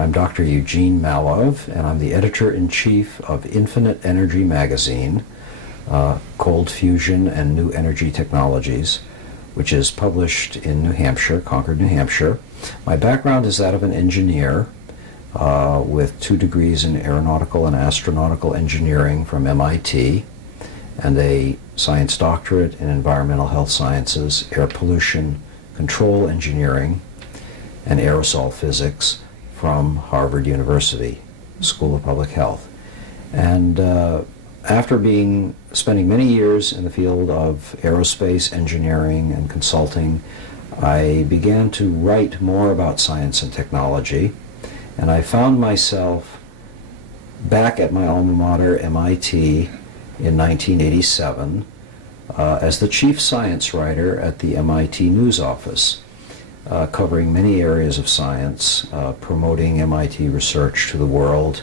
I'm Dr. Eugene Mallove, and I'm the editor-in-chief of Infinite Energy magazine, Cold Fusion and New Energy Technologies, which is published in New Hampshire, Concord, New Hampshire. My background is that of an engineer with 2 degrees in aeronautical and astronautical engineering from MIT, and a science doctorate in environmental health sciences, air pollution control engineering, and aerosol physics from Harvard University School of Public Health. And after spending many years in the field of aerospace engineering and consulting, I began to write more about science and technology, and I found myself back at my alma mater, MIT, in 1987 as the chief science writer at the MIT News Office, covering many areas of science, promoting MIT research to the world,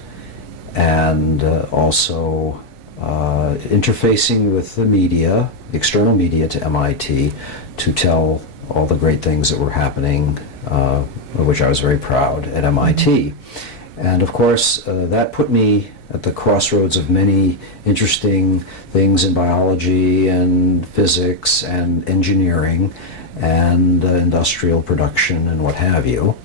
and also interfacing with the media, external media to MIT, to tell all the great things that were happening, of which I was very proud at MIT. And of course, that put me at the crossroads of many interesting things in biology and physics and engineering and industrial production and what have you.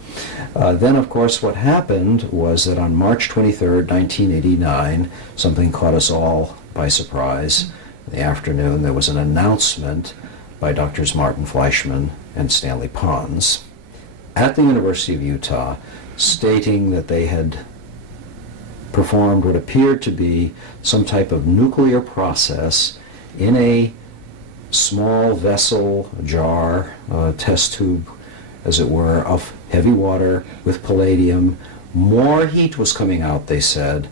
Then, of course, what happened was that on March 23rd, 1989, something caught us all by surprise. In the afternoon, there was an announcement by Drs. Martin Fleischmann and Stanley Pons at the University of Utah, stating that they had performed what appeared to be some type of nuclear process in a small vessel, jar, test tube, as it were, of heavy water with palladium. More heat was coming out, they said,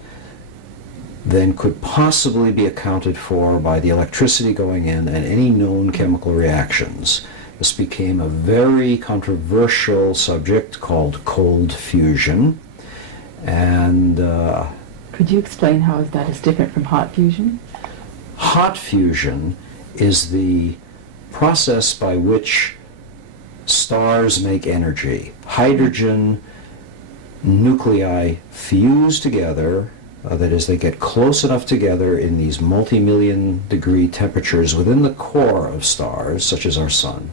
than could possibly be accounted for by the electricity going in and any known chemical reactions. This became a very controversial subject called cold fusion. And could you explain how that is different from hot fusion? Hot fusion is the process by which stars make energy. Hydrogen nuclei fuse together, that is, they get close enough together in these multi-million degree temperatures within the core of stars, such as our sun,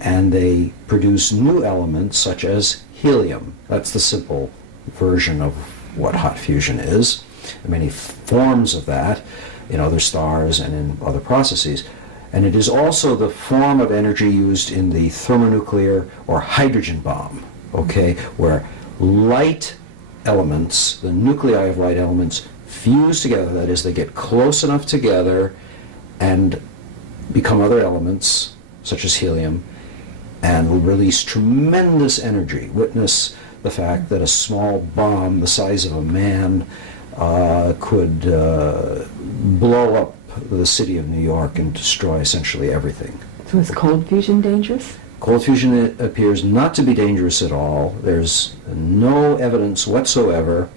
and they produce new elements such as helium. That's the simple version of what hot fusion is. There are many forms of that in other stars and in other processes. And it is also the form of energy used in the thermonuclear or hydrogen bomb, okay, where light elements, the nuclei of light elements, fuse together. That is, they get close enough together and become other elements, such as helium, and will release tremendous energy. Witness the fact that a small bomb the size of a man could blow up the city of New York and destroy essentially everything. So is cold fusion dangerous? Cold fusion appears not to be dangerous at all. There's no evidence whatsoever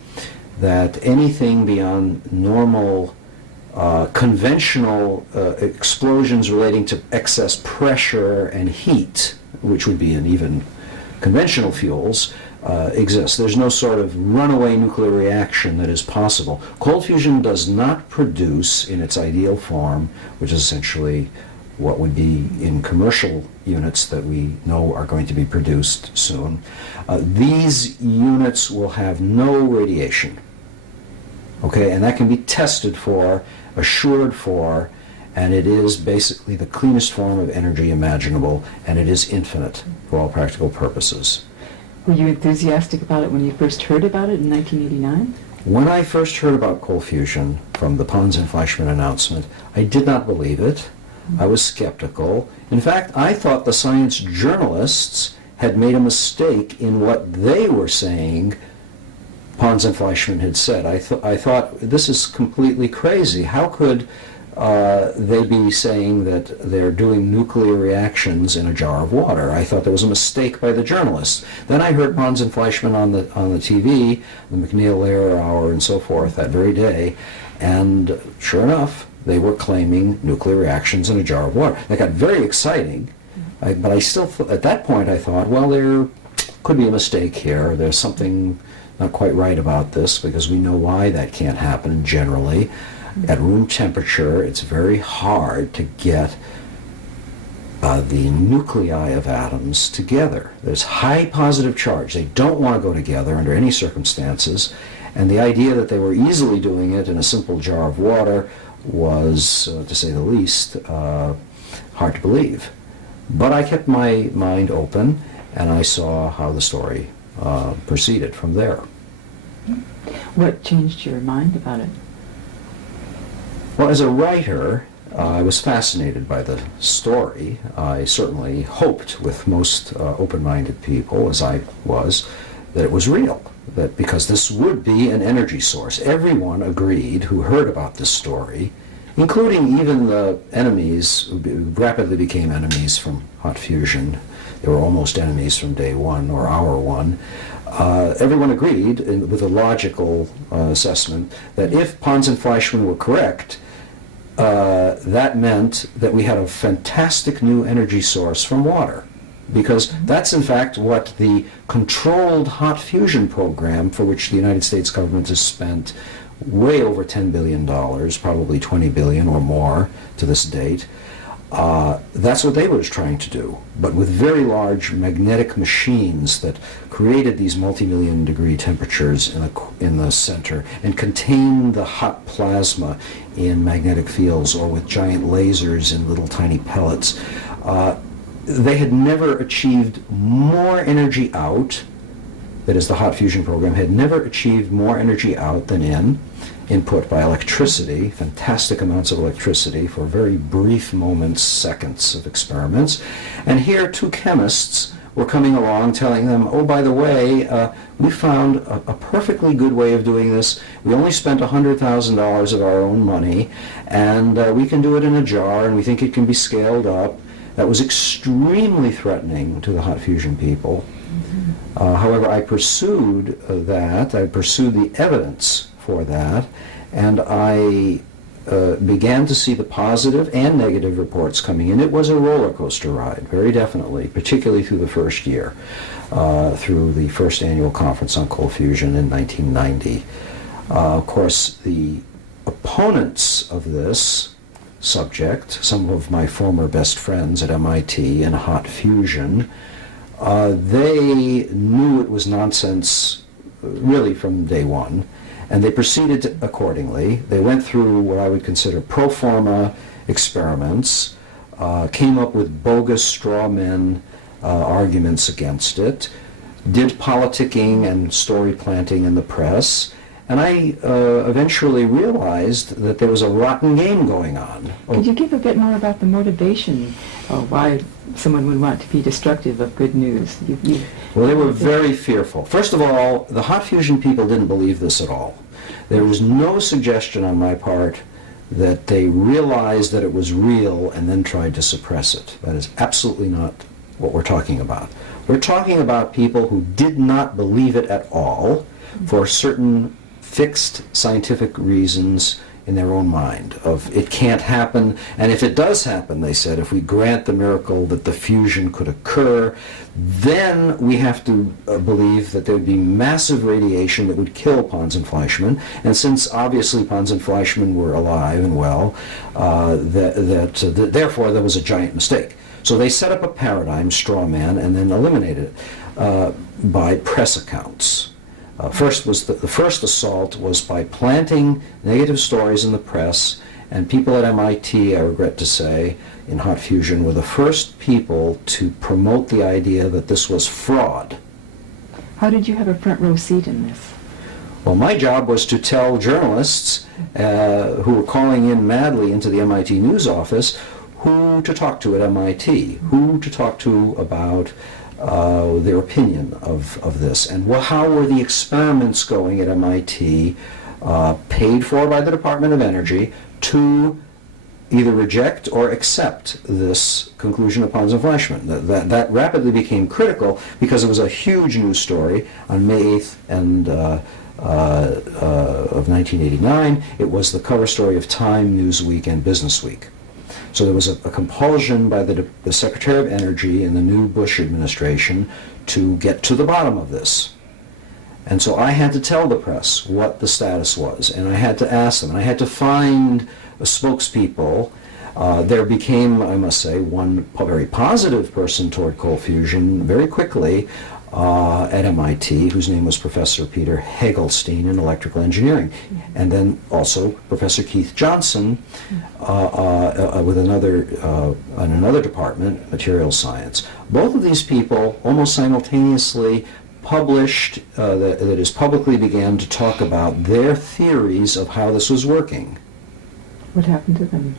that anything beyond normal conventional explosions relating to excess pressure and heat, which would be in even conventional fuels, exists. There's no sort of runaway nuclear reaction that is possible. Cold fusion does not produce, in its ideal form, which is essentially what would be in commercial units that we know are going to be produced soon. These units will have no radiation. Okay, and that can be tested for, assured for, and it is basically the cleanest form of energy imaginable, and it is infinite for all practical purposes. Were you enthusiastic about it when you first heard about it in 1989? When I first heard about cold fusion from the Pons and Fleischmann announcement, I did not believe it. I was skeptical. In fact, I thought the science journalists had made a mistake in what they were saying Pons and Fleischmann had said. I thought, this is completely crazy. How could they be saying that they're doing nuclear reactions in a jar of water? I thought there was a mistake by the journalists. Then I heard Pons and Fleischmann on the TV, the McNeil-Lehrer Hour and so forth that very day, and sure enough, they were claiming nuclear reactions in a jar of water. That got very exciting, but I still, at that point I thought, well, they're could be a mistake here. There's something not quite right about this, because we know why that can't happen generally. At room temperature, it's very hard to get the nuclei of atoms together. There's high positive charge. They don't want to go together under any circumstances. And the idea that they were easily doing it in a simple jar of water was, to say the least, hard to believe. But I kept my mind open, and I saw how the story proceeded from there. What changed your mind about it? Well, as a writer, I was fascinated by the story. I certainly hoped, with most open-minded people, as I was, that it was real, that because this would be an energy source. Everyone agreed who heard about this story, including even the enemies who rapidly became enemies from hot fusion. They were almost enemies from day one, or hour one. Everyone agreed with a logical assessment that if Pons and Fleischmann were correct, that meant that we had a fantastic new energy source from water, because that's in fact what the controlled hot fusion program, for which the United States government has spent way over $10 billion, probably $20 billion or more to this date, that's what they were trying to do, but with very large magnetic machines that created these multi-million degree temperatures in the center and contained the hot plasma in magnetic fields, or with giant lasers in little tiny pellets. They had never achieved more energy out, that is, the hot fusion program had never achieved more energy out than input by electricity, fantastic amounts of electricity for very brief moments, seconds of experiments. And here two chemists were coming along telling them, oh, by the way, we found a perfectly good way of doing this. We only spent $100,000 of our own money, and we can do it in a jar, and we think it can be scaled up. That was extremely threatening to the hot fusion people. However, I pursued the evidence for that, and I began to see the positive and negative reports coming in. It was a roller coaster ride, very definitely, particularly through the first year, through the first annual conference on cold fusion in 1990. Of course, the opponents of this subject, some of my former best friends at MIT in hot fusion, they knew it was nonsense really from day one, and they proceeded accordingly. They went through what I would consider pro forma experiments, came up with bogus straw men arguments against it, did politicking and story planting in the press, and I eventually realized that there was a rotten game going on. Could you give a bit more about the motivation of why someone would want to be destructive of good news? Well, they were very fearful. First of all, the hot fusion people didn't believe this at all. There was no suggestion on my part that they realized that it was real and then tried to suppress it. That is absolutely not what we're talking about. We're talking about people who did not believe it at all for certain fixed scientific reasons in their own mind of it can't happen, and if it does happen, they said, if we grant the miracle that the fusion could occur, then we have to believe that there would be massive radiation that would kill Pons and Fleischmann, and since obviously Pons and Fleischmann were alive and well, therefore there was a giant mistake. So they set up a paradigm, straw man, and then eliminated it by press accounts. First was the first assault was by planting negative stories in the press, and people at MIT, I regret to say, in hot fusion were the first people to promote the idea that this was fraud. How did you have a front row seat in this? Well, my job was to tell journalists who were calling in madly into the MIT news office who to talk to at MIT, who to talk to about their opinion of this, and how were the experiments going at MIT, paid for by the Department of Energy, to either reject or accept this conclusion of Pons and Fleischmann. That rapidly became critical because it was a huge news story on May 8th of 1989. It was the cover story of Time, Newsweek, and Businessweek. So there was a compulsion by the Secretary of Energy in the new Bush administration to get to the bottom of this. And so I had to tell the press what the status was, and I had to ask them, and I had to find spokespeople. There became, I must say, one very positive person toward cold fusion very quickly at MIT, whose name was Professor Peter Hagelstein in electrical engineering, and then also Professor Keith Johnson with in another department, materials science. Both of these people almost simultaneously published, that is, publicly began to talk about their theories of how this was working. What happened to them?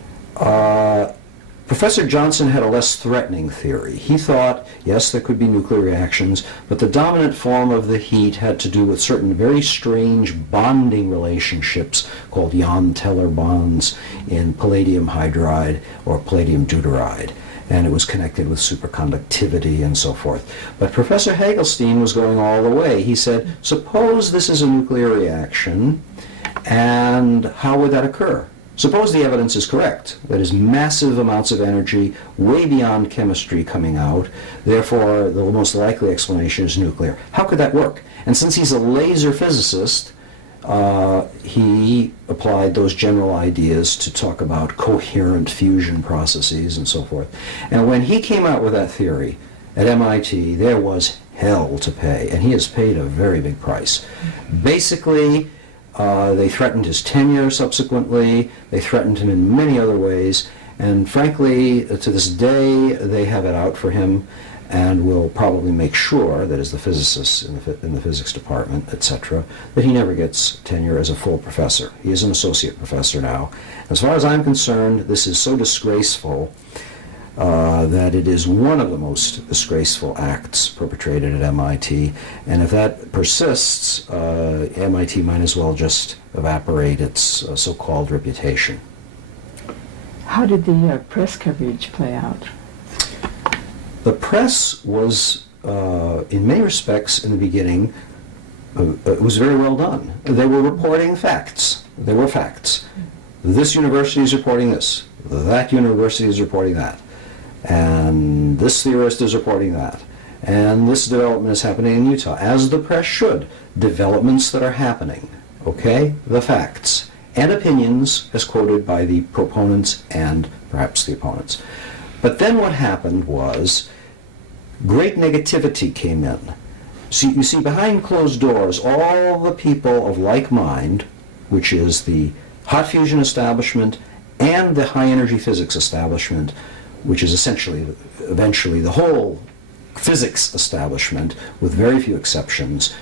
Professor Johnson had a less threatening theory. He thought, yes, there could be nuclear reactions, but the dominant form of the heat had to do with certain very strange bonding relationships called Jahn-Teller bonds in palladium hydride or palladium deuteride, and it was connected with superconductivity and so forth. But Professor Hagelstein was going all the way. He said, suppose this is a nuclear reaction, and how would that occur? Suppose the evidence is correct, that is, massive amounts of energy way beyond chemistry coming out, therefore the most likely explanation is nuclear. How could that work? And since he's a laser physicist, he applied those general ideas to talk about coherent fusion processes and so forth. And when he came out with that theory at MIT, there was hell to pay, and he has paid a very big price. Basically, they threatened his tenure subsequently. They threatened him in many other ways. And frankly, to this day, they have it out for him and will probably make sure, that is the physicists in the physics department, etc., that he never gets tenure as a full professor. He is an associate professor now. As far as I'm concerned, this is so disgraceful that it is one of the most disgraceful acts perpetrated at MIT, and if that persists, MIT might as well just evaporate its so-called reputation. How did the press coverage play out? The press was, in many respects, in the beginning, it was very well done. They were reporting facts. They were facts. This university is reporting this. That university is reporting that. And this theorist is reporting that. And this development is happening in Utah, as the press should. Developments that are happening, okay? The facts. And opinions, as quoted by the proponents and perhaps the opponents. But then what happened was great negativity came in. So you see, behind closed doors, all the people of like mind, which is the hot fusion establishment and the high energy physics establishment, which is eventually the whole physics establishment, with very few exceptions,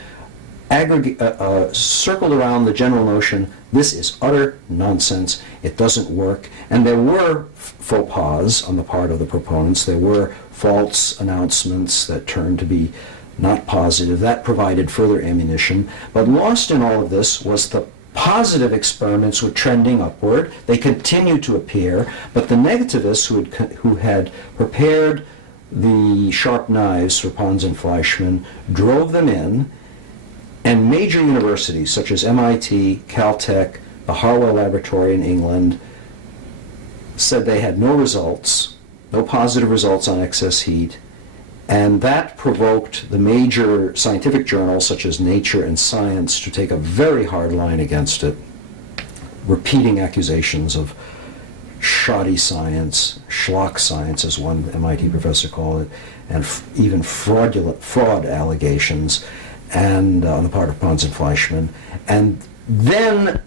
circled around the general notion, this is utter nonsense, it doesn't work. And there were faux pas on the part of the proponents. There were false announcements that turned to be not positive. That provided further ammunition. But lost in all of this was the positive experiments were trending upward. They continued to appear, but the negativists who had prepared the sharp knives for Pons and Fleischmann drove them in, and major universities such as MIT, Caltech, the Harwell Laboratory in England said they had no results, no positive results on excess heat, and that provoked the major scientific journals such as Nature and Science to take a very hard line against it, repeating accusations of shoddy science, schlock science, as one MIT professor called it, and even fraud allegations, and on the part of Pons and Fleischmann. And then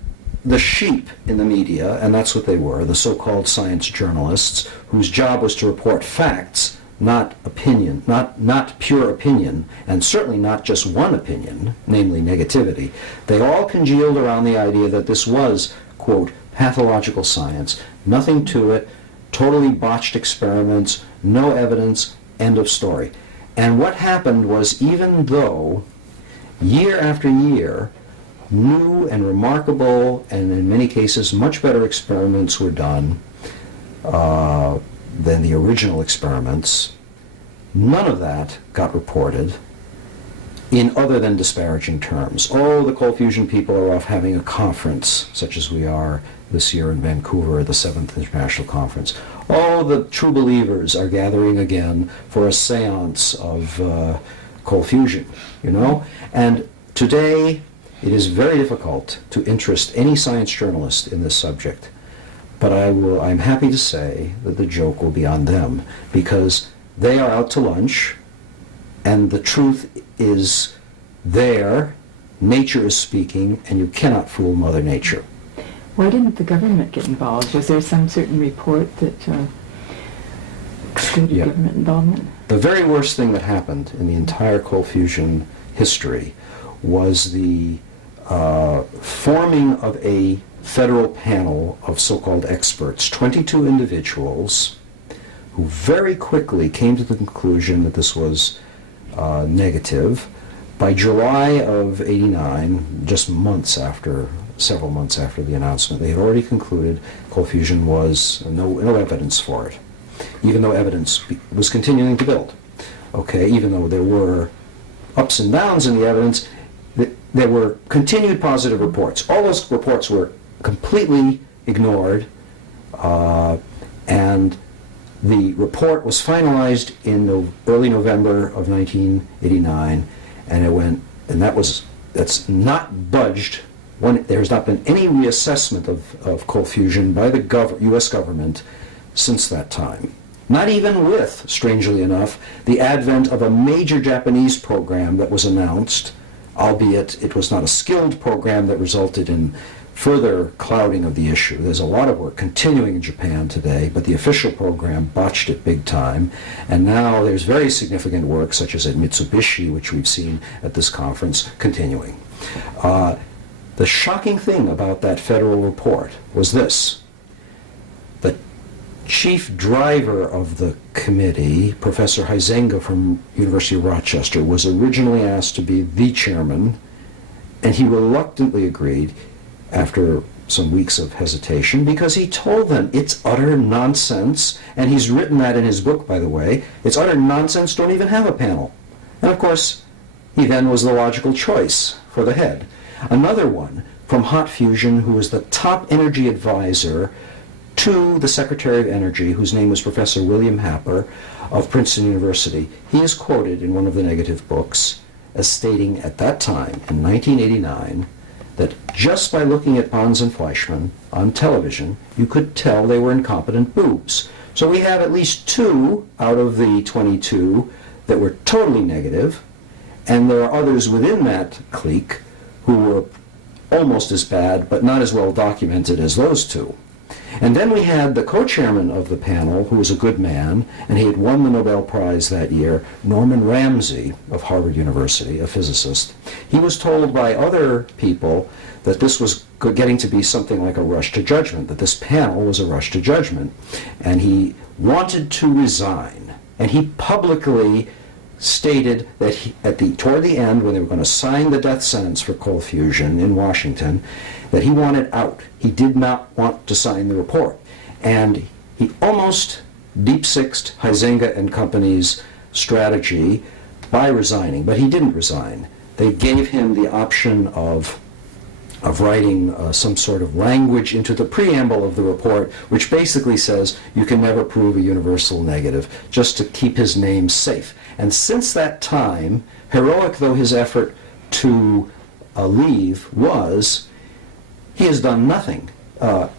the sheep in the media, and that's what they were, the so-called science journalists, whose job was to report facts, not opinion, not pure opinion, and certainly not just one opinion, namely negativity. They all congealed around the idea that this was, quote, pathological science, nothing to it, totally botched experiments, no evidence, end of story. And what happened was, even though year after year, new and remarkable, and in many cases much better experiments were done than the original experiments, none of that got reported. in other than disparaging terms. Oh, the cold fusion people are off having a conference, such as we are this year in Vancouver, the 7th International Conference. Oh, the true believers are gathering again for a seance of cold fusion, you know? And today, it is very difficult to interest any science journalist in this subject. But I'm happy to say that the joke will be on them, because they are out to lunch, and the truth is there, nature is speaking, and you cannot fool Mother Nature. Why didn't the government get involved? Was there some certain report that excluded government involvement? The very worst thing that happened in the entire cold fusion history was the forming of a federal panel of so-called experts, 22 individuals, who very quickly came to the conclusion that this was negative. By July of '89, just several months after the announcement, they had already concluded cold fusion was no evidence for it, even though evidence was continuing to build. Okay, even though there were ups and downs in the evidence, there were continued positive reports. All those reports were completely ignored, and the report was finalized in early November of 1989, and it went, and that's not budged. There has not been any reassessment of cold fusion by the U.S. government since that time. Not even with, strangely enough, the advent of a major Japanese program that was announced, albeit it was not a skilled program that resulted in further clouding of the issue. There's a lot of work continuing in Japan today, but the official program botched it big time, and now there's very significant work, such as at Mitsubishi, which we've seen at this conference, continuing. The shocking thing about that federal report was this: the chief driver of the committee, Professor Huizenga from University of Rochester, was originally asked to be the chairman, and he reluctantly agreed after some weeks of hesitation, because he told them it's utter nonsense, and he's written that in his book, by the way. It's utter nonsense, don't even have a panel. And of course, he then was the logical choice for the head. Another one from Hot Fusion, who was the top energy advisor to the Secretary of Energy, whose name was Professor William Happer of Princeton University. He is quoted in one of the negative books as stating at that time, in 1989, that just by looking at Pons and Fleischmann on television, you could tell they were incompetent boobs. So we have at least 2 out of the 22 that were totally negative, and there are others within that clique who were almost as bad, but not as well documented as those 2. And then we had the co-chairman of the panel, who was a good man, and he had won the Nobel Prize that year, Norman Ramsey of Harvard University, a physicist. He was told by other people that this was getting to be something like a rush to judgment, that this panel was a rush to judgment. And he wanted to resign. And he publicly stated that toward the end, when they were going to sign the death sentence for cold fusion in Washington, that he wanted out. He did not want to sign the report. And he almost deep-sixed Huizenga and company's strategy by resigning, but he didn't resign. They gave him the option of writing some sort of language into the preamble of the report, which basically says you can never prove a universal negative, just to keep his name safe. And since that time, heroic though his effort to leave was, he has done nothing.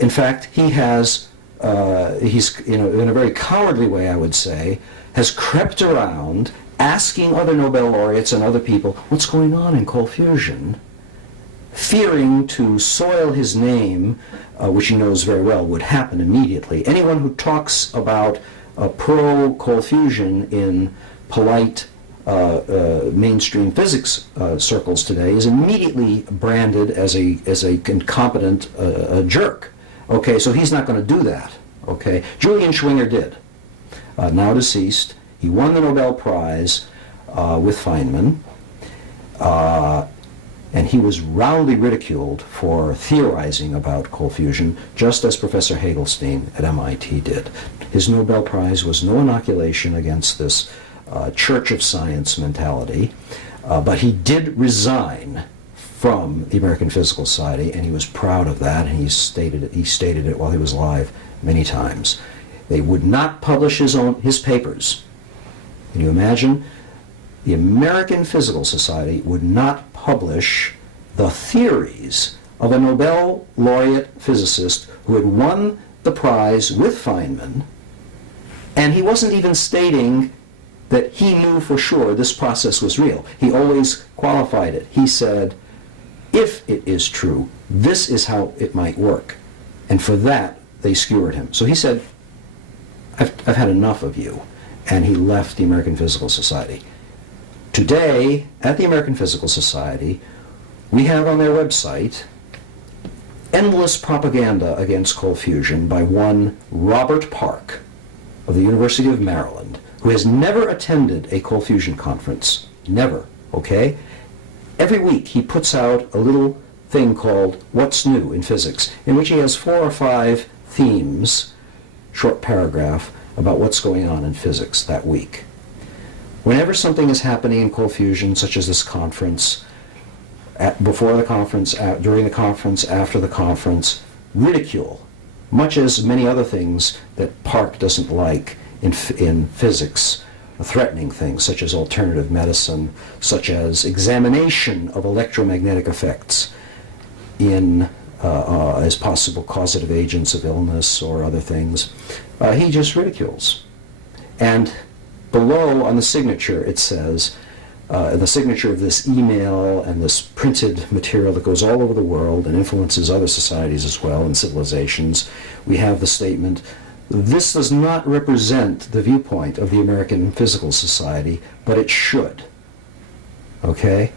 In fact, he's in a very cowardly way, I would say, has crept around asking other Nobel laureates and other people, what's going on in cold fusion? Fearing to soil his name, which he knows very well would happen immediately. Anyone who talks about pro-cold fusion in polite mainstream physics circles today is immediately branded as a incompetent jerk. Okay, so he's not going to do that. Okay, Julian Schwinger did. Now deceased, he won the Nobel Prize with Feynman. And he was roundly ridiculed for theorizing about cold fusion, just as Professor Hagelstein at MIT did. His Nobel Prize was no inoculation against this Church of Science mentality. But he did resign from the American Physical Society, and he was proud of that, and he stated it while he was alive many times. They would not publish his papers. Can you imagine? The American Physical Society would not publish the theories of a Nobel laureate physicist who had won the prize with Feynman, and he wasn't even stating that he knew for sure this process was real. He always qualified it. He said, if it is true, this is how it might work. And for that, they skewered him. So he said, I've had enough of you. And he left the American Physical Society. Today, at the American Physical Society, we have on their website endless propaganda against cold fusion by one Robert Park of the University of Maryland, who has never attended a cold fusion conference. Never, okay? Every week he puts out a little thing called What's New in Physics, in which he has 4 or 5 themes, short paragraph, about what's going on in physics that week. Whenever something is happening in cold fusion, such as this conference, before the conference, during the conference, after the conference, ridicule, much as many other things that Park doesn't like in physics, threatening things such as alternative medicine, such as examination of electromagnetic effects as possible causative agents of illness or other things. He just ridicules. And below on the signature it says, the signature of this email and this printed material that goes all over the world and influences other societies as well and civilizations, we have the statement, this does not represent the viewpoint of the American Physical Society, but it should. Okay?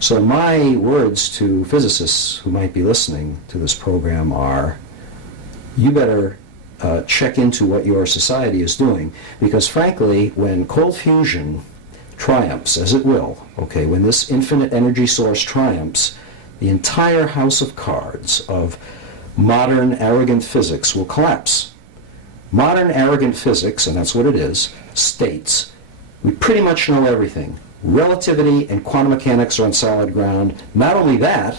So my words to physicists who might be listening to this program are, you better check into what your society is doing, because frankly, when cold fusion triumphs, as it will, okay, when this infinite energy source triumphs, the entire house of cards of modern arrogant physics will collapse. Modern arrogant physics, and that's what it is, states we pretty much know everything. Relativity and quantum mechanics are on solid ground. Not only that,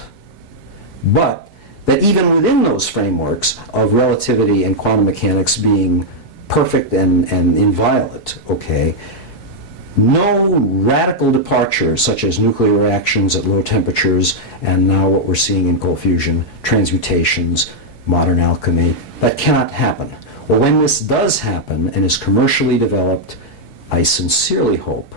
but that even within those frameworks of relativity and quantum mechanics being perfect and inviolate, okay, no radical departure such as nuclear reactions at low temperatures and now what we're seeing in cold fusion, transmutations, modern alchemy, that cannot happen. Well, when this does happen and is commercially developed, I sincerely hope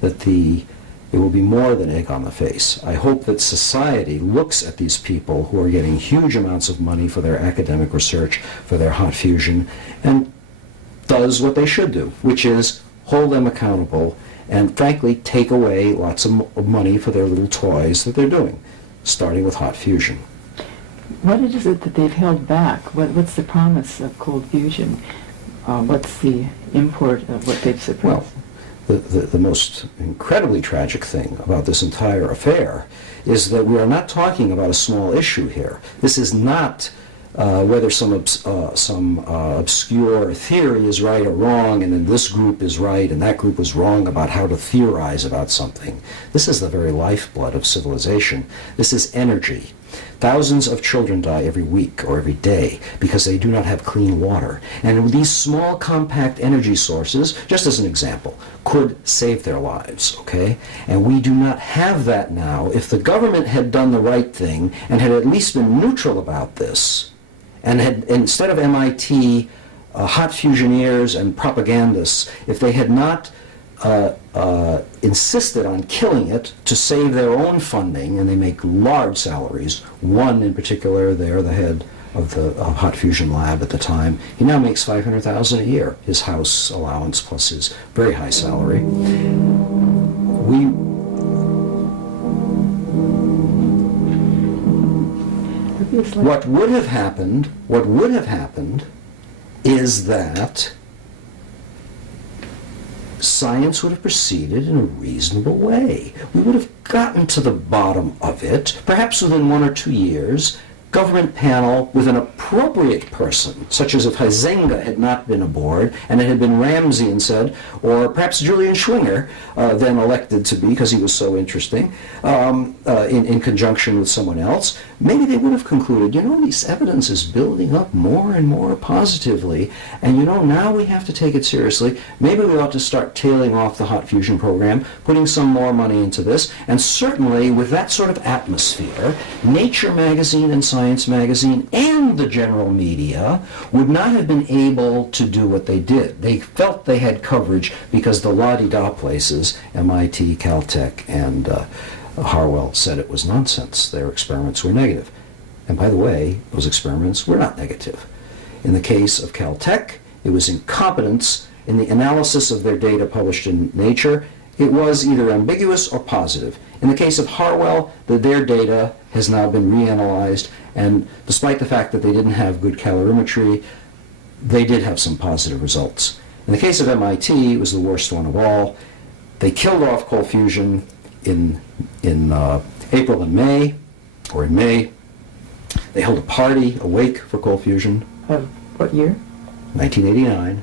that it will be more than egg on the face. I hope that society looks at these people who are getting huge amounts of money for their academic research, for their hot fusion, and does what they should do, which is hold them accountable and frankly take away lots of money for their little toys that they're doing, starting with hot fusion. What is it that they've held back? What's the promise of cold fusion? What's the import of what they've suppressed? Well, the most incredibly tragic thing about this entire affair is that we are not talking about a small issue here. This is not whether some obscure theory is right or wrong, and then this group is right and that group was wrong about how to theorize about something. This is the very lifeblood of civilization. This is energy. Thousands of children die every week or every day because they do not have clean water. And these small compact energy sources, just as an example, could save their lives, okay? And we do not have that now. If the government had done the right thing and had at least been neutral about this, and had, instead of MIT hot fusioneers and propagandists, if they had not insisted on killing it to save their own funding, and they make large salaries. One in particular, there, the head of the hot fusion lab at the time, he now makes $500,000 a year, his house allowance plus his very high salary. What would have happened is that science would have proceeded in a reasonable way. We would have gotten to the bottom of it, perhaps within 1 or 2 years, government panel with an appropriate person, such as if Huizenga had not been aboard and it had been Ramsey instead, or perhaps Julian Schwinger, then elected to be because he was so interesting, in conjunction with someone else, maybe they would have concluded, this evidence is building up more and more positively, and now we have to take it seriously. Maybe we ought to start tailing off the hot fusion program, putting some more money into this, and certainly with that sort of atmosphere, Nature magazine and Science magazine and the general media would not have been able to do what they did. They felt they had coverage because the la-di-da places, MIT, Caltech, and Harwell, said it was nonsense. Their experiments were negative. And by the way, those experiments were not negative. In the case of Caltech, it was incompetence in the analysis of their data published in Nature. It was either ambiguous or positive. In the case of Harwell, their data has now been reanalyzed, and despite the fact that they didn't have good calorimetry, they did have some positive results. In the case of MIT, it was the worst one of all. They killed off cold fusion in April and May, or in May. They held a party, a wake for cold fusion. Of what year? 1989.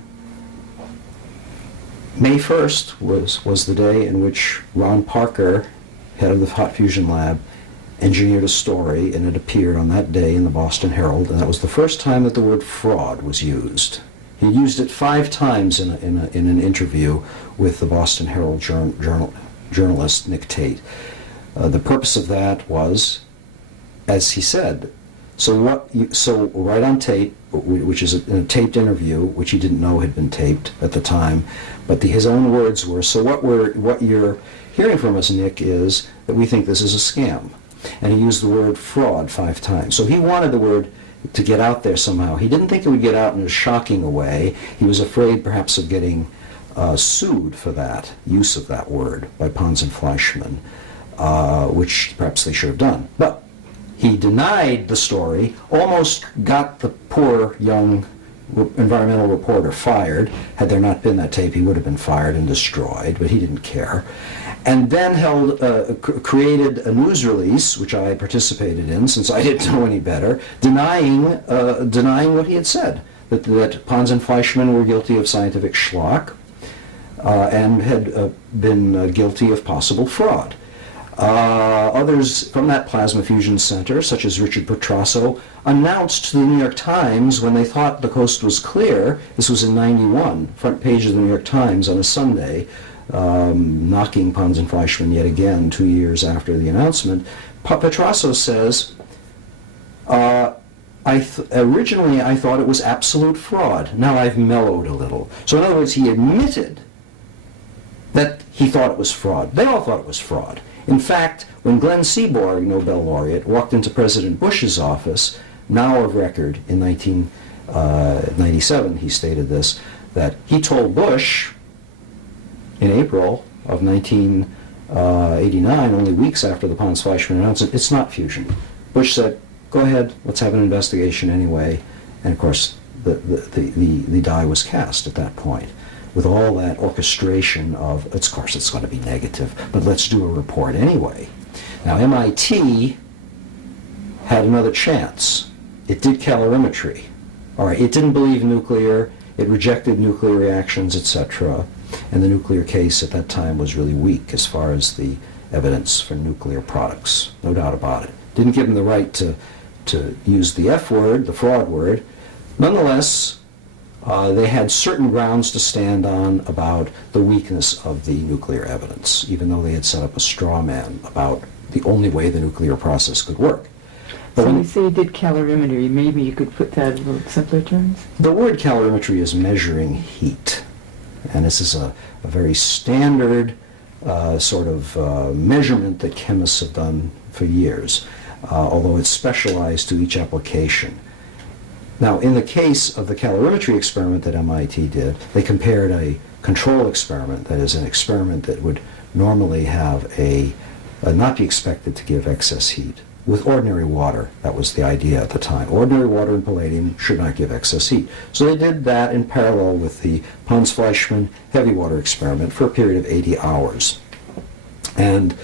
May 1st was the day in which Ron Parker, head of the hot fusion lab, engineered a story, and it appeared on that day in the Boston Herald, and that was the first time that the word fraud was used. He used it 5 times in an interview with the Boston Herald journalist Nick Tate. The purpose of that was, as he said, so right on tape, which is a taped interview, which he didn't know had been taped at the time, but his own words were, so what you're hearing from us, Nick, is that we think this is a scam. And he used the word fraud 5 times. So he wanted the word to get out there somehow. He didn't think it would get out in a shocking way. He was afraid perhaps of getting sued for that use of that word by Pons and Fleischmann, which perhaps they should have done. But he denied the story, almost got the poor young environmental reporter fired. Had there not been that tape, he would have been fired and destroyed, but he didn't care. And then created a news release, which I participated in since I didn't know any better, denying what he had said, that Pons and Fleischmann were guilty of scientific schlock and had been guilty of possible fraud. Others from that plasma fusion center, such as Richard Petrasso, announced to the New York Times when they thought the coast was clear, this was in '91, front page of the New York Times on a Sunday, knocking Pons and Fleischmann yet again 2 years after the announcement. Petrasso says, originally I thought it was absolute fraud. Now I've mellowed a little. So in other words, he admitted that he thought it was fraud. They all thought it was fraud. In fact, when Glenn Seaborg, Nobel laureate, walked into President Bush's office, now of record, in 1997, he stated this, that he told Bush in April of 1989, only weeks after the Pons-Fleischmann announcement, it's not fusion. Bush said, go ahead, let's have an investigation anyway. And of course, the die was cast at that point, with all that orchestration of, of course it's going to be negative, but let's do a report anyway. Now MIT had another chance. It did calorimetry. All right, it didn't believe nuclear, it rejected nuclear reactions, etc. And the nuclear case at that time was really weak as far as the evidence for nuclear products, no doubt about it. Didn't give them the right to use the F word, the fraud word. Nonetheless, they had certain grounds to stand on about the weakness of the nuclear evidence, even though they had set up a straw man about the only way the nuclear process could work. But so when you say you did calorimetry, maybe you could put that in a little simpler terms? The word calorimetry is measuring heat. And this is a very standard sort of measurement that chemists have done for years, although it's specialized to each application. Now, in the case of the calorimetry experiment that MIT did, they compared a control experiment, that is an experiment that would normally have not be expected to give excess heat, with ordinary water. That was the idea at the time. Ordinary water and palladium should not give excess heat. So they did that in parallel with the Pons-Fleischmann heavy water experiment for a period of 80 hours. And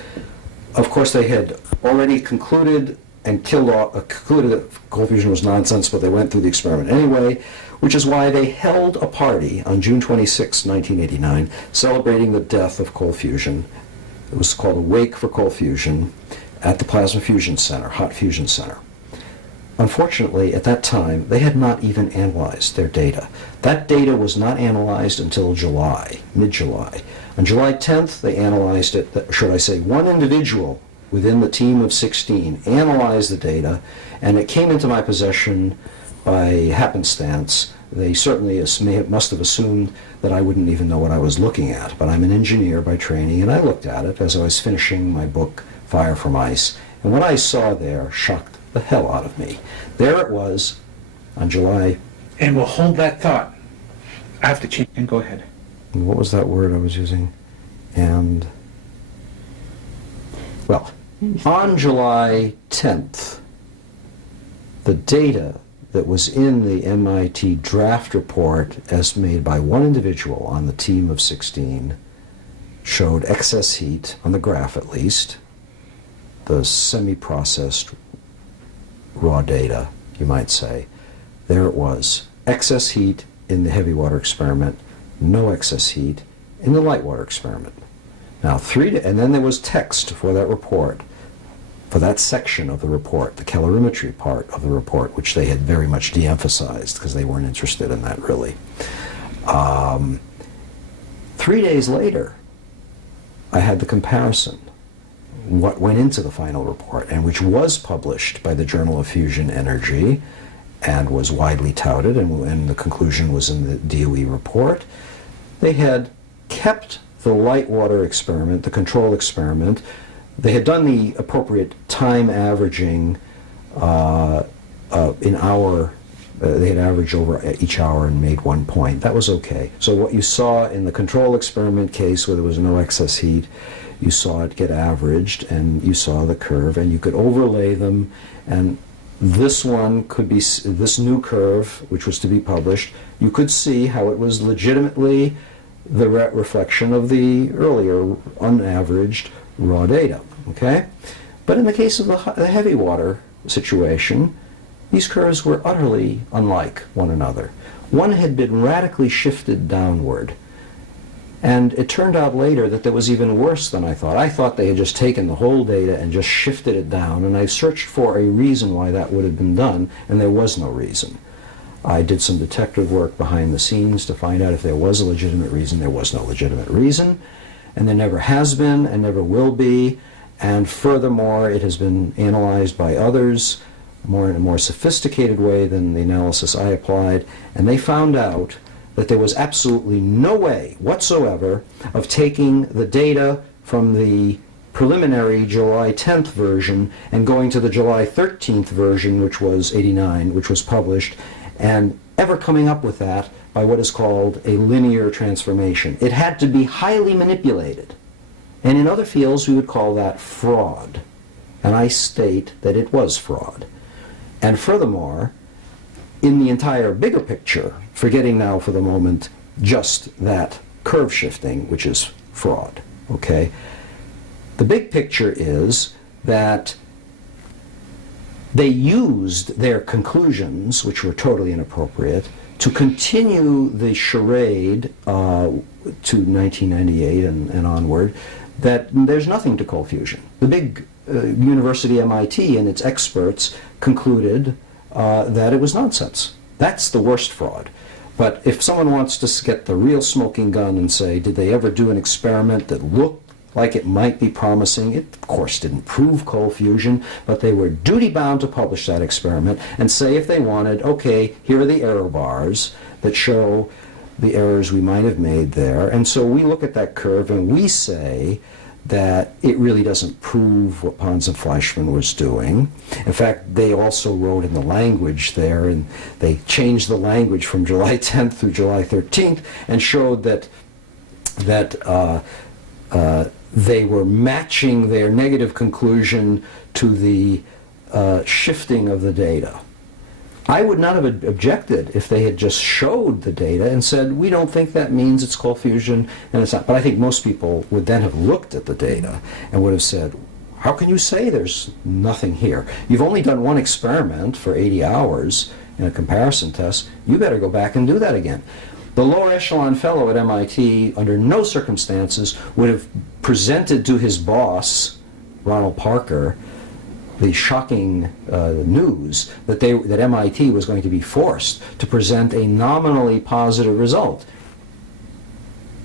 of course they had already concluded and concluded that cold fusion was nonsense, but they went through the experiment anyway, which is why they held a party on June 26, 1989, celebrating the death of cold fusion. It was called a Wake for Cold Fusion at the Plasma Fusion Center, Hot Fusion Center. Unfortunately, at that time, they had not even analyzed their data. That data was not analyzed until July, mid-July. On July 10th, they analyzed it, should I say, one individual within the team of 16 analyzed the data, and it came into my possession by happenstance. They certainly must have assumed that I wouldn't even know what I was looking at, but I'm an engineer by training, and I looked at it as I was finishing my book, Fire from Ice, and what I saw there shocked the hell out of me. There it was on July. And we'll hold that thought. I have to change, and go ahead. What was that word I was using? And, well, on July 10th, the data that was in the MIT draft report, as made by one individual on the team of 16, showed excess heat, on the graph at least, the semi-processed raw data, you might say. There it was. Excess heat in the heavy water experiment, no excess heat in the light water experiment. Now, and then there was text for that report, for that section of the report, the calorimetry part of the report, which they had very much de-emphasized because they weren't interested in that really. 3 days later, I had the comparison, what went into the final report, and which was published by the Journal of Fusion Energy and was widely touted, and the conclusion was in the DOE report. They had kept the light water experiment, the control experiment. They had done the appropriate time averaging in hour. They had averaged over each hour and made 1 point. That was okay. So what you saw in the control experiment case where there was no excess heat, you saw it get averaged, and you saw the curve, and you could overlay them, and this one could be, this new curve, which was to be published, you could see how it was legitimately the reflection of the earlier unaveraged raw data, okay? But in the case of the heavy water situation, these curves were utterly unlike one another. One had been radically shifted downward, and it turned out later that that was even worse than I thought. I thought they had just taken the whole data and just shifted it down, and I searched for a reason why that would have been done, and there was no reason. I did some detective work behind the scenes to find out if there was a legitimate reason. There was no legitimate reason, and there never has been and never will be, and furthermore, it has been analyzed by others in a more sophisticated way than the analysis I applied, and they found out that there was absolutely no way whatsoever of taking the data from the preliminary July 10th version and going to the July 13th version, which was 89, which was published, and ever coming up with that by what is called a linear transformation. It had to be highly manipulated. And in other fields, we would call that fraud. And I state that it was fraud. And furthermore, in the entire bigger picture, forgetting now for the moment just that curve shifting, which is fraud, okay? The big picture is that they used their conclusions, which were totally inappropriate, to continue the charade to 1998 and onward, that there's nothing to cold fusion. The big University MIT and its experts concluded that it was nonsense. That's the worst fraud. But if someone wants to get the real smoking gun and say, did they ever do an experiment that looked like it might be promising? It, of course, didn't prove cold fusion, but they were duty-bound to publish that experiment and say if they wanted, okay, here are the error bars that show the errors we might have made there. And so we look at that curve and we say that it really doesn't prove what Pons and Fleischmann was doing. In fact, they also wrote in the language there, and they changed the language from July 10th through July 13th and showed that they were matching their negative conclusion to the shifting of the data. I would not have objected if they had just showed the data and said, we don't think that means it's cold fusion, and it's not. But I think most people would then have looked at the data and would have said, How can you say there's nothing here? You've only done one experiment for 80 hours in a comparison test. You better go back and do that again. The lower echelon fellow at MIT, under no circumstances, would have presented to his boss, Ronald Parker, the shocking news that MIT was going to be forced to present a nominally positive result.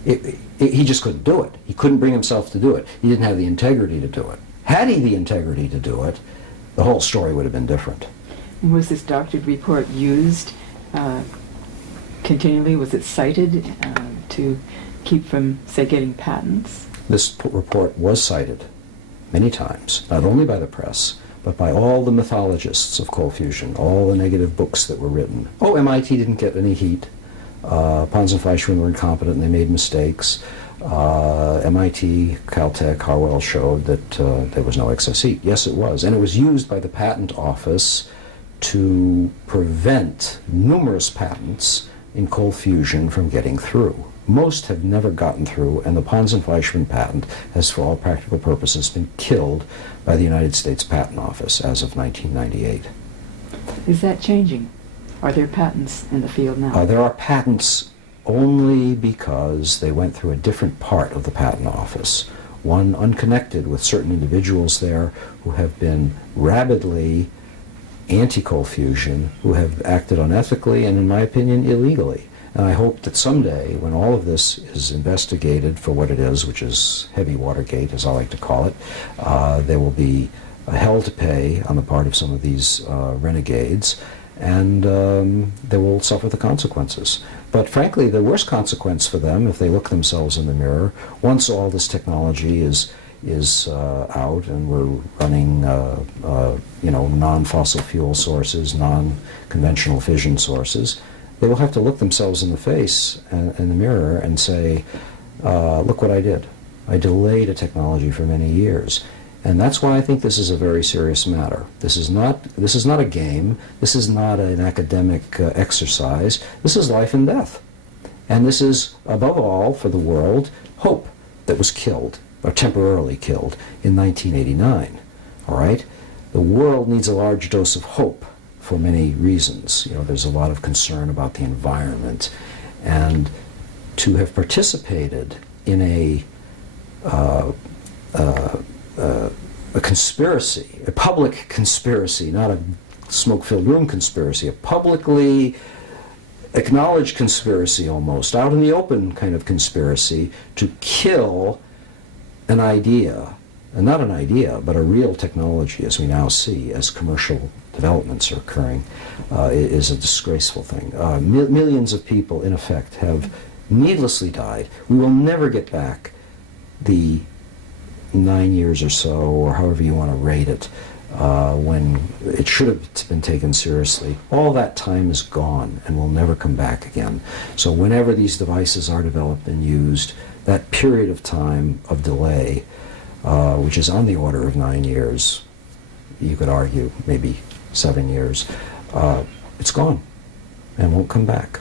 He just couldn't do it. He couldn't bring himself to do it. He didn't have the integrity to do it. Had he the integrity to do it, the whole story would have been different. And was this doctored report used continually? Was it cited to keep from, say, getting patents? This report was cited many times, not only by the press, but by all the mythologists of cold fusion, all the negative books that were written. Oh, MIT didn't get any heat. Pons and Fleischmann were incompetent and they made mistakes. MIT, Caltech, Harwell showed that there was no excess heat. Yes, it was. And it was used by the patent office to prevent numerous patents in cold fusion from getting through. Most have never gotten through, and the Pons and Fleischmann patent has, for all practical purposes, been killed by the United States Patent Office as of 1998. Is that changing? Are there patents in the field now? There are patents only because they went through a different part of the patent office, one unconnected with certain individuals there who have been rabidly anti-cold fusion, who have acted unethically and, in my opinion, illegally. And I hope that someday, when all of this is investigated for what it is, which is heavy Watergate, as I like to call it, there will be a hell to pay on the part of some of these renegades, and they will suffer the consequences. But frankly, the worst consequence for them, if they look themselves in the mirror, once all this technology is out and we're running non-fossil fuel sources, non-conventional fission sources, they will have to look themselves in the face in the mirror and say, look what I did. I delayed a technology for many years. And that's why I think this is a very serious matter. This is not a game. This is not an academic exercise. This is life and death. And this is, above all, for the world, hope that was killed, or temporarily killed, in 1989. All right? The world needs a large dose of hope for many reasons. You know, there's a lot of concern about the environment. And to have participated in a conspiracy, a public conspiracy, not a smoke-filled room conspiracy, a publicly acknowledged conspiracy almost, out in the open kind of conspiracy to kill an idea, and not an idea, but a real technology, as we now see, as commercial developments are occurring, is a disgraceful thing. Millions of people, in effect, have needlessly died. We will never get back the 9 years or so, or however you want to rate it, when it should have been taken seriously. All that time is gone and will never come back again. So whenever these devices are developed and used, that period of time of delay, which is on the order of 9 years, you could argue maybe 7 years, it's gone and won't come back.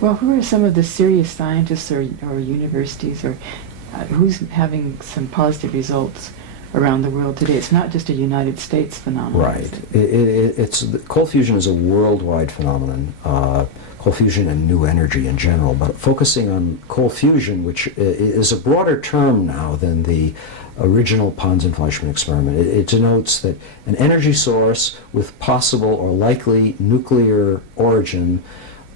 Well, who are some of the serious scientists or universities or who's having some positive results around the world today? It's not just a United States phenomenon. Right. Cold fusion is a worldwide phenomenon. Cold fusion and new energy in general, but focusing on cold fusion, which is a broader term now than the original Pons and Fleischmann experiment. It denotes that an energy source with possible or likely nuclear origin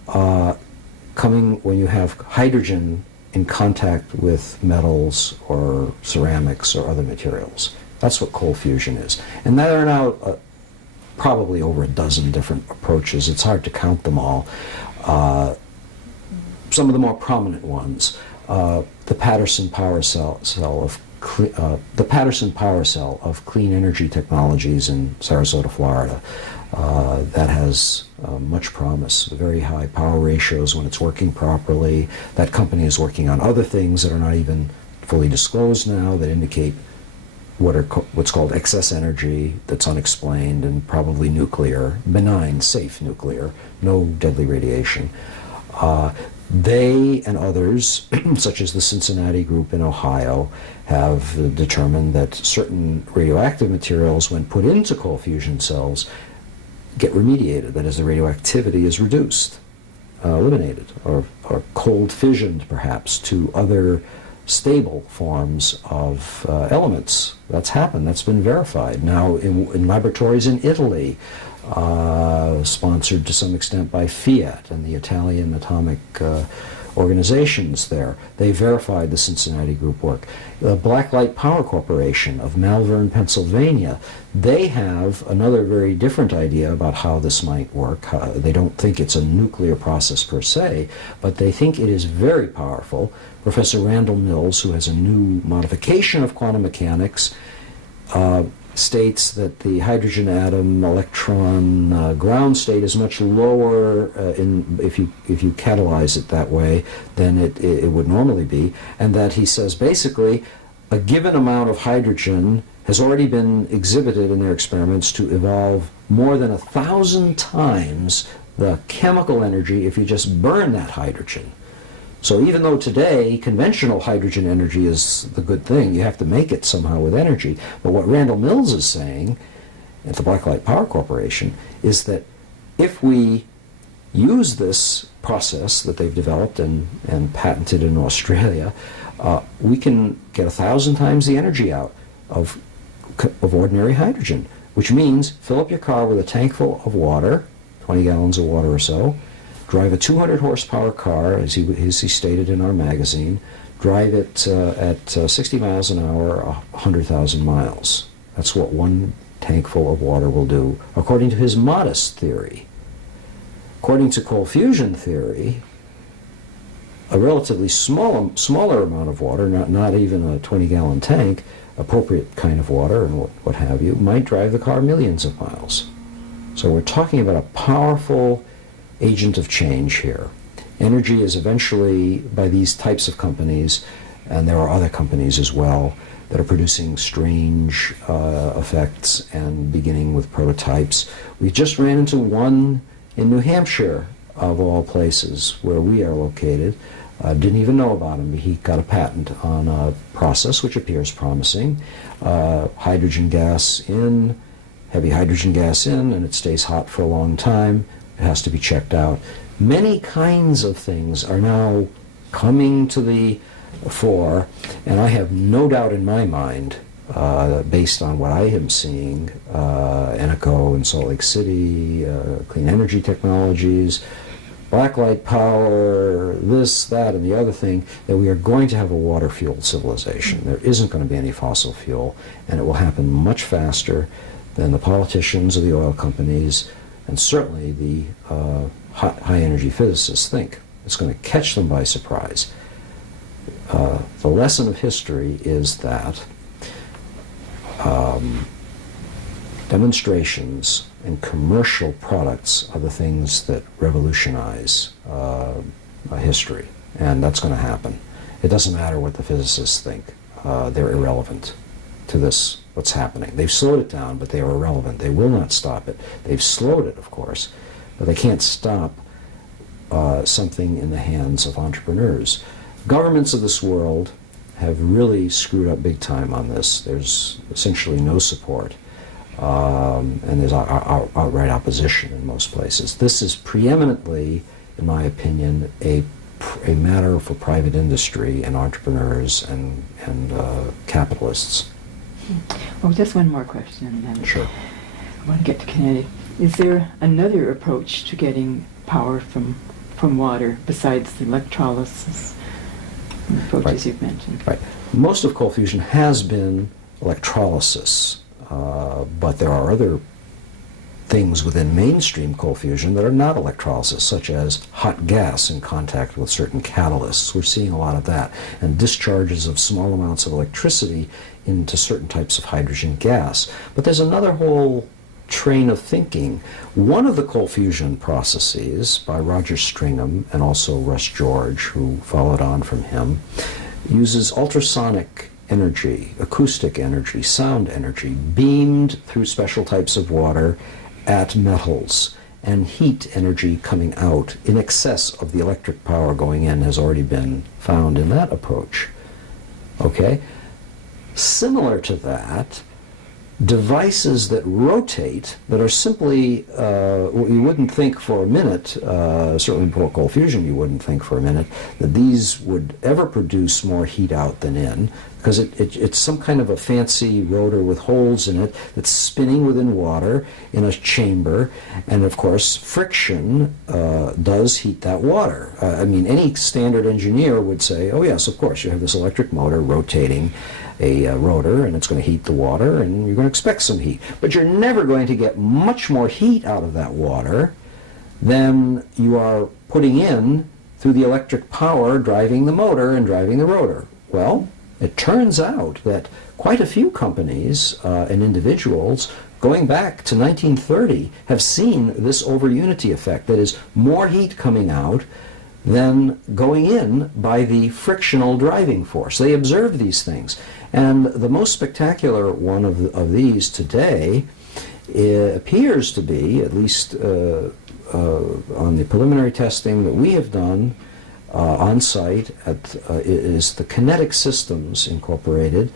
coming when you have hydrogen in contact with metals or ceramics or other materials. That's what cold fusion is. And there are now probably over a dozen different approaches. It's hard to count them all. Some of the more prominent ones, the Patterson power cell of Clean Energy Technologies in Sarasota, Florida. That has much promise, very high power ratios when it's working properly. That company is working on other things that are not even fully disclosed now that indicate what's called excess energy that's unexplained and probably nuclear, benign, safe nuclear, no deadly radiation. They and others, such as the Cincinnati group in Ohio, have determined that certain radioactive materials, when put into cold fusion cells, get remediated. That is, the radioactivity is reduced, eliminated, or cold fissioned, perhaps, to other stable forms of elements. That's happened. That's been verified. Now, in laboratories in Italy, sponsored to some extent by Fiat and the Italian atomic organizations there, they verified the Cincinnati group work. The Blacklight Power Corporation of Malvern, Pennsylvania, they have another very different idea about how this might work. They don't think it's a nuclear process per se, but they think it is very powerful. Professor Randall Mills, who has a new modification of quantum mechanics, states that the hydrogen atom electron ground state is much lower if you catalyze it that way than it would normally be, and that he says basically a given amount of hydrogen has already been exhibited in their experiments to evolve more than 1,000 times the chemical energy if you just burn that hydrogen. So even though today conventional hydrogen energy is the good thing, you have to make it somehow with energy. But what Randall Mills is saying at the Blacklight Power Corporation is that if we use this process that they've developed and patented in Australia, we can get 1,000 times the energy out of ordinary hydrogen, which means fill up your car with a tank full of water, 20 gallons of water or so, drive a 200 horsepower car, as he stated in our magazine, drive it at 60 miles an hour, 100,000 miles. That's what one tank full of water will do, according to his modest theory. According to cold fusion theory, a relatively smaller amount of water, not even a 20-gallon tank, appropriate kind of water and what have you, might drive the car millions of miles. So we're talking about a powerful agent of change here. Energy is eventually, by these types of companies, and there are other companies as well, that are producing strange effects and beginning with prototypes. We just ran into one in New Hampshire, of all places, where we are located. Didn't even know about him. He got a patent on a process which appears promising. Hydrogen gas in, heavy hydrogen gas in, and it stays hot for a long time. It has to be checked out. Many kinds of things are now coming to the fore, and I have no doubt in my mind, based on what I am seeing, Eneco in Salt Lake City, clean energy technologies, blacklight power, this, that, and the other thing, that we are going to have a water-fueled civilization. There isn't going to be any fossil fuel, and it will happen much faster than the politicians of the oil companies and certainly the high-energy physicists think. It's going to catch them by surprise. The lesson of history is that demonstrations and commercial products are the things that revolutionize history, and that's going to happen. It doesn't matter what the physicists think. They're irrelevant to this, what's happening. They've slowed it down, but they are irrelevant. They will not stop it. They've slowed it, of course, but they can't stop something in the hands of entrepreneurs. Governments of this world have really screwed up big time on this. There's essentially no support, and there's outright opposition in most places. This is preeminently, in my opinion, a matter for private industry and entrepreneurs and capitalists. Well, just one more question, and then Sure. I want to get to Kennedy. Is there another approach to getting power from water besides the electrolysis approaches you've mentioned? Right. Most of cold fusion has been electrolysis, but there are other things within mainstream cold fusion that are not electrolysis, such as hot gas in contact with certain catalysts. We're seeing a lot of that, and discharges of small amounts of electricity into certain types of hydrogen gas. But there's another whole train of thinking. One of the cold fusion processes by Roger Stringham and also Russ George, who followed on from him, uses ultrasonic energy, acoustic energy, sound energy, beamed through special types of water at metals. and heat energy coming out in excess of the electric power going in has already been found in that approach. Okay? Similar to that, devices that rotate, that are simply, you wouldn't think for a minute, certainly before cold fusion you wouldn't think for a minute, that these would ever produce more heat out than in, because it's some kind of a fancy rotor with holes in it that's spinning within water in a chamber, and of course friction does heat that water. I mean, any standard engineer would say, oh yes, of course, you have this electric motor rotating a rotor, and it's going to heat the water, and you're going to expect some heat. But you're never going to get much more heat out of that water than you are putting in through the electric power driving the motor and driving the rotor. Well, it turns out that quite a few companies and individuals going back to 1930 have seen this over-unity effect, that is, more heat coming out than going in by the frictional driving force. They observe these things. And the most spectacular one of these today appears to be, at least on the preliminary testing that we have done on site, is the Kinetic Systems Incorporated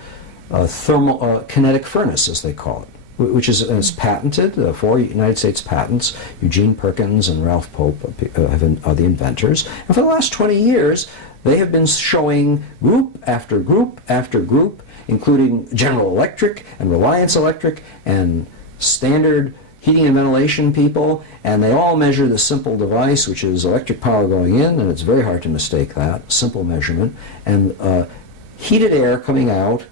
thermal kinetic furnace, as they call it, which is patented, 4 United States patents. Eugene Perkins and Ralph Pope are the inventors. And for the last 20 years, they have been showing group after group after group, including General Electric and Reliance Electric and standard heating and ventilation people, and they all measure this simple device, which is electric power going in, and it's very hard to mistake that, simple measurement, and heated air coming out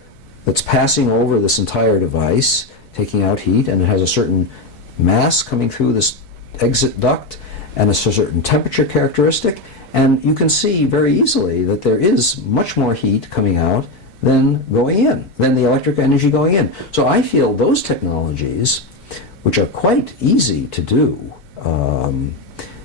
that's passing over this entire device, taking out heat, and it has a certain mass coming through this exit duct and a certain temperature characteristic, and you can see very easily that there is much more heat coming out than going in, than the electric energy going in. So I feel those technologies, which are quite easy to do, and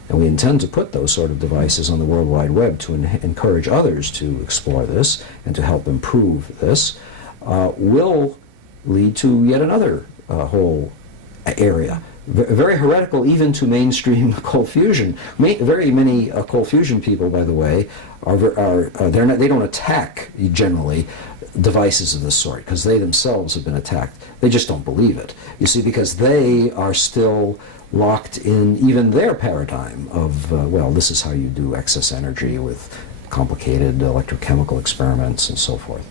we intend to put those sort of devices on the World Wide Web to encourage others to explore this and to help improve this, will lead to yet another whole area. Very heretical even to mainstream cold fusion. Very many cold fusion people, by the way, they don't attack generally devices of this sort because they themselves have been attacked. They just don't believe it. You see, because they are still locked in even their paradigm of, well, this is how you do excess energy with complicated electrochemical experiments and so forth.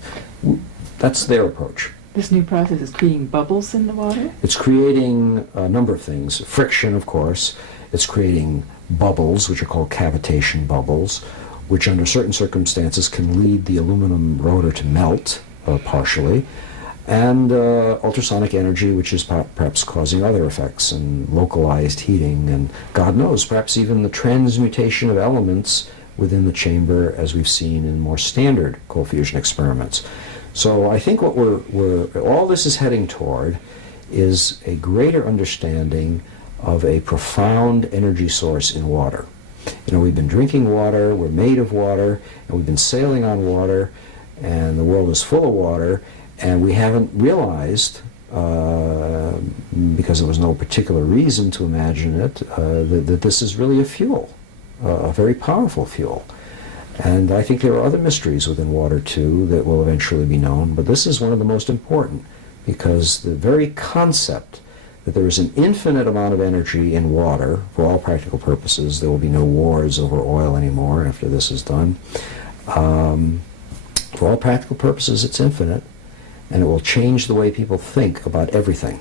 That's their approach. This new process is creating bubbles in the water? It's creating a number of things. Friction, of course. It's creating bubbles, which are called cavitation bubbles, which under certain circumstances can lead the aluminum rotor to melt partially, and ultrasonic energy, which is perhaps causing other effects, and localized heating, and God knows, perhaps even the transmutation of elements within the chamber, as we've seen in more standard cold fusion experiments. So I think what all this is heading toward is a greater understanding of a profound energy source in water. You know, we've been drinking water, we're made of water, and we've been sailing on water, and the world is full of water, and we haven't realized, because there was no particular reason to imagine it, that this is really a fuel, a very powerful fuel. And I think there are other mysteries within water, too, that will eventually be known, but this is one of the most important, because the very concept that there is an infinite amount of energy in water, for all practical purposes, there will be no wars over oil anymore after this is done. For all practical purposes, it's infinite, and it will change the way people think about everything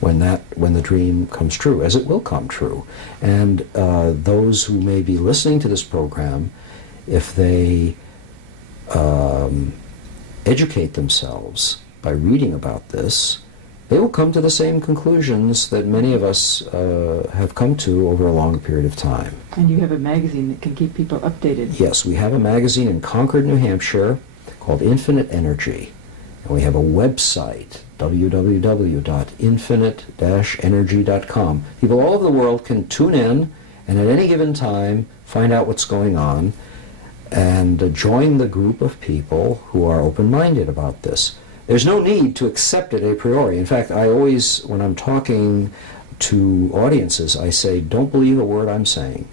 when the dream comes true, as it will come true. And those who may be listening to this program, if they educate themselves by reading about this, they will come to the same conclusions that many of us have come to over a long period of time. And you have a magazine that can keep people updated. Yes, we have a magazine in Concord, New Hampshire called Infinite Energy. And we have a website, www.infinite-energy.com. People all over the world can tune in and at any given time find out what's going on and join the group of people who are open-minded about this. There's no need to accept it a priori. In fact, I always, when I'm talking to audiences, I say, don't believe a word I'm saying,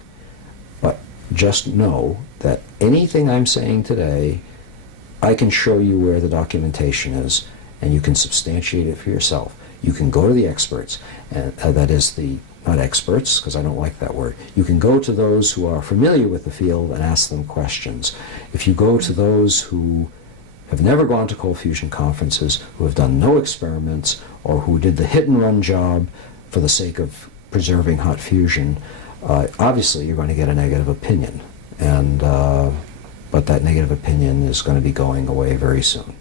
but just know that anything I'm saying today, I can show you where the documentation is, and you can substantiate it for yourself. You can go to the experts, and that is the, not experts, because I don't like that word. You can go to those who are familiar with the field and ask them questions. If you go to those who have never gone to cold fusion conferences, who have done no experiments, or who did the hit-and-run job for the sake of preserving hot fusion, obviously you're going to get a negative opinion. And but that negative opinion is going to be going away very soon.